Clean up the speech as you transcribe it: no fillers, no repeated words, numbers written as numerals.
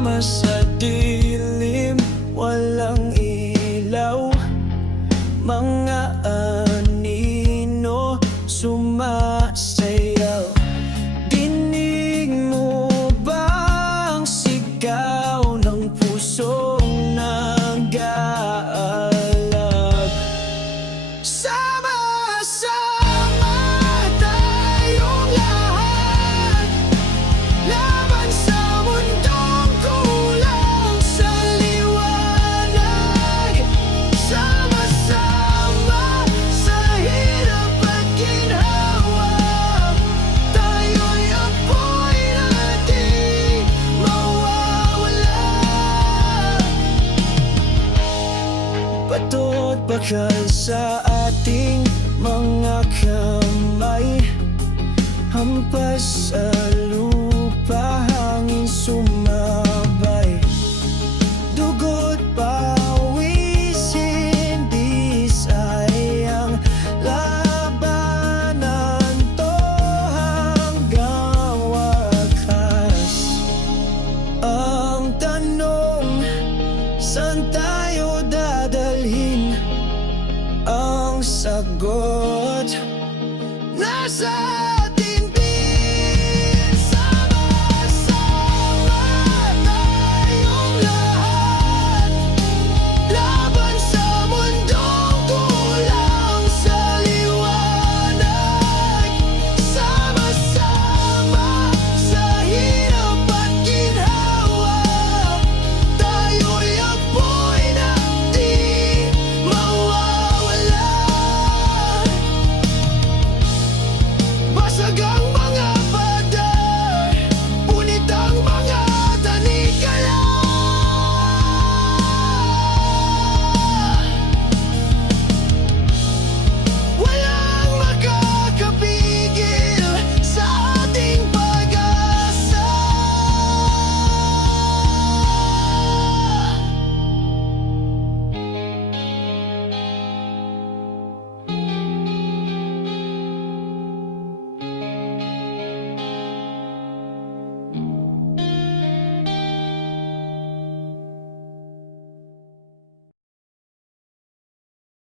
Kasama sa dilim, walang ilaw. Mga anino sumasayaw. Dinig mo ba ang sigaw ng pusong nag-aalab? Sama-sama tayong lahat, laban sa mundong kulang sa liwanag. Sama-sama sa hirap at ginhawa, tayo'y apoy na di mawawala. Batot bakal sa ating mga kamay, hampas sa lupa, hangin sumabay. Dugo't pawis, hindi sayang, labanan to hanggang wakas. Ang tanong, saan tayo dadalhin? Ang sagot, nasa